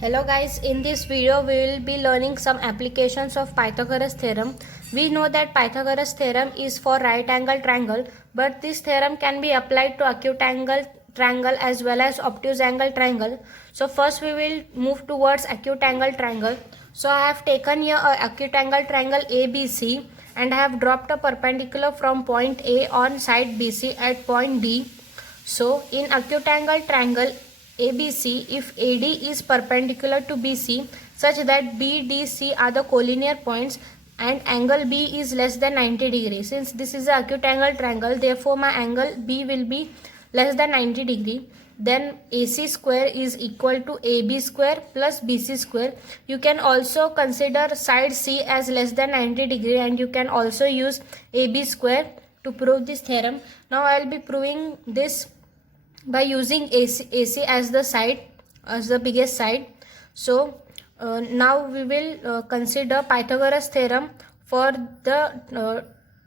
Hello guys, in this video we will be learning some applications of Pythagoras theorem. We know that Pythagoras theorem is for right angle triangle, but this theorem can be applied to acute angle triangle as well as obtuse angle triangle. So first we will move towards acute angle triangle. So I have taken here a acute angle triangle ABC and I have dropped a perpendicular from point A on side BC at point D. So in acute angle triangle ABC, if AD is perpendicular to BC such that BDC are the collinear points and angle B is less than 90 degrees. Since this is an acute angle triangle, therefore my angle B will be less than 90 degree. Then AC square is equal to AB square plus BC square. You can also consider side C as less than 90 degree and you can also use AB square to prove this theorem. Now I will be proving this by using AC as the side, as the biggest side. So now we will consider Pythagoras theorem for the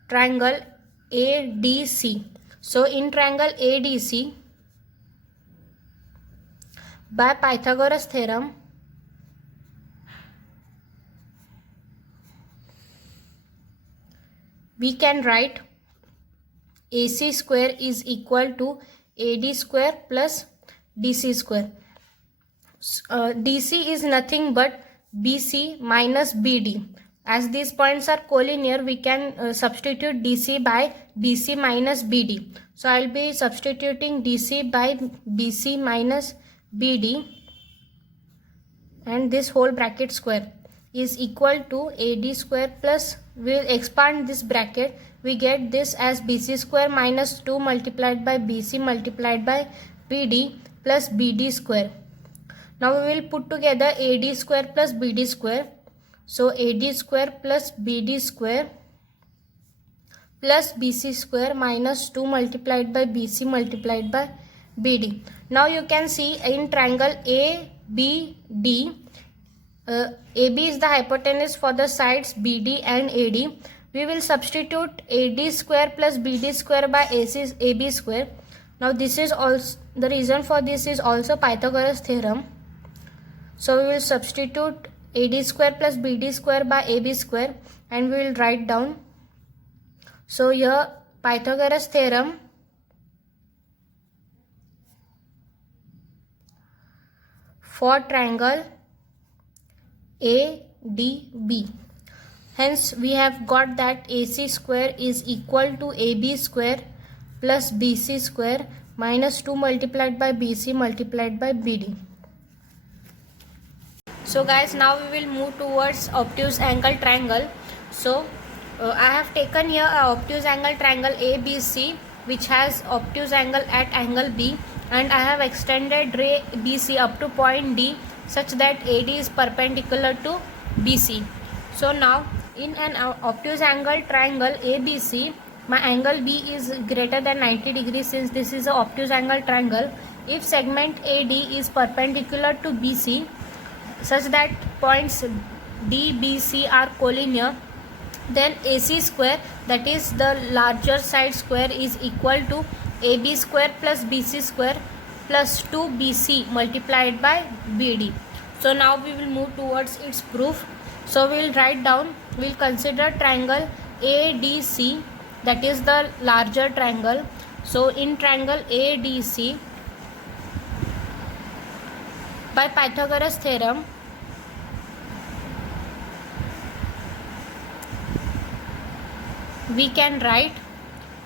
triangle ADC. So in triangle ADC, by Pythagoras theorem, we can write AC square is equal to AD square plus DC square. DC is nothing but BC minus BD. As these points are collinear, we can substitute DC by BC minus BD. So I will be substituting DC by BC minus BD, and this whole bracket square is equal to AD square plus, we will expand this bracket, we get this as BC square minus 2 multiplied by BC multiplied by BD plus BD square. Now we will put together AD square plus BD square. So AD square plus BD square plus BC square minus 2 multiplied by BC multiplied by BD. Now you can see in triangle ABD, AB is the hypotenuse for the sides BD and AD. We will substitute AD square plus BD square by AB square. Now this is also, the reason for this is also Pythagoras theorem. So we will substitute AD square plus BD square by AB square and we will write down. So here Pythagoras theorem for triangle ADB. Hence we have got that AC square is equal to AB square plus BC square minus 2 multiplied by BC multiplied by BD. So guys, now we will move towards obtuse angle triangle. So I have taken here a obtuse angle triangle ABC which has obtuse angle at angle B, and I have extended ray BC up to point D such that AD is perpendicular to BC. So now in an obtuse angle triangle ABC, my angle B is greater than 90 degrees since this is an obtuse angle triangle. If segment AD is perpendicular to BC such that points DBC are collinear, then AC square, that is the larger side square, is equal to AB square plus BC square plus 2BC multiplied by BD. So now we will move towards its proof. So we will write down, we will consider triangle ADC, that is the larger triangle. So in triangle ADC, by Pythagoras theorem, we can write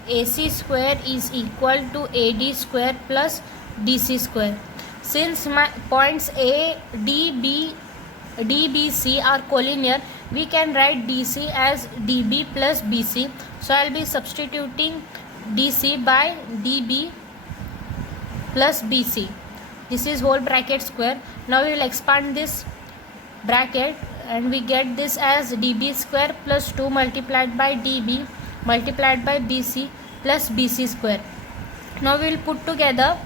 AC square is equal to AD square plus DC square. Since my points A, D, B, DBC are collinear, we can write DC as DB plus BC. So I will be substituting DC by DB plus BC. This is whole bracket square. Now we will expand this bracket and we get this as DB square plus 2 multiplied by DB multiplied by BC plus BC square. Now we will put together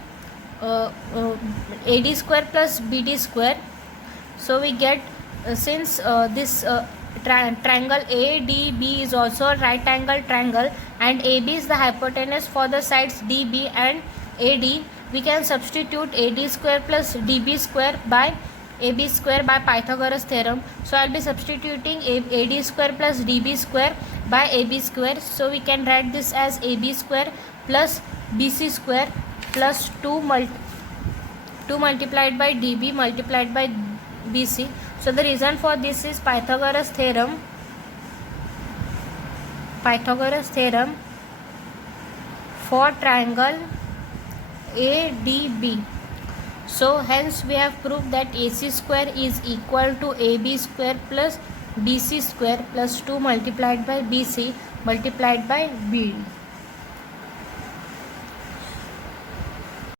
AD square plus BD square. So we get since this triangle ADB is also a right angle triangle and AB is the hypotenuse for the sides DB and AD, we can substitute AD square plus DB square by AB square by Pythagoras theorem. So I'll be substituting AD square plus DB square by AB square. So we can write this as AB square plus BC square plus 2 multiplied by DB multiplied by BC. So the reason for this is Pythagoras theorem for triangle ADB. So hence we have proved that AC square is equal to AB square plus BC square plus 2 multiplied by BC multiplied by BD.